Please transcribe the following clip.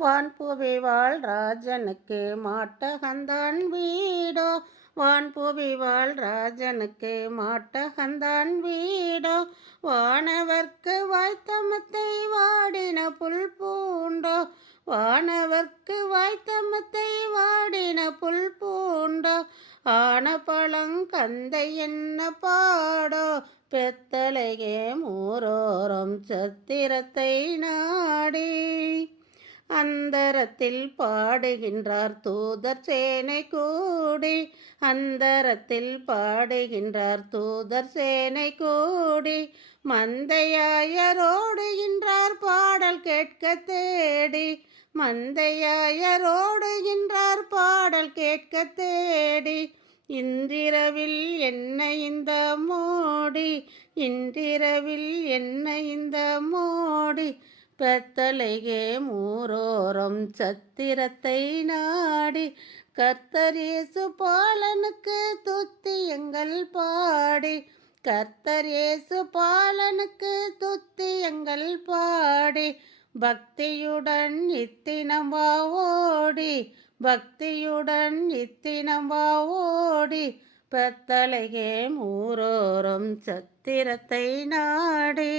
வான்புவி வாழ் ராஜனுக்கு மாட்டகந்தான் வீடோ. வான்புவி வாழ் ராஜனுக்கு மாட்டகந்தான் வீடோ. வானவர்க்கு வாய்த்தமத்தை வாடின புல் பூண்டோ. வானவர்க்கு வாய்த்தமத்தை வாடின புல் பூண்டோ. ஆன பழங்கந்தை என்ன பாடோ. பெத்தலையே மூரோரம் சத்திரத்தை நாடி. அந்தரத்தில் பாடுகின்றார் தூதர் சேனை கூடி. அந்தரத்தில் பாடுகின்றார் தூதர் சேனை கூடி. மந்தையாயரோடுகின்றார் பாடல் கேட்க தேடி. மந்தையாயரோடுகின்றார் பாடல் கேட்க தேடி. இன்றிரவில் என்ன இந்த மோடி. இன்றிரவில் என்ன இந்த மோடி. பெத்தலைகே மூரோரம் சத்திரத்தை நாடி கர்த்தரேசு பாலனுக்கு துத்தியங்கள் பாடி. கர்த்தரேசு பாலனுக்கு துத்தியங்கள் பாடி. பக்தியுடன் இத்தினவா ஓடி பக்தியுடன் இத்தினவா ஓடி. பெத்தலையே மூரோரம் சத்திரத்தை நாடி.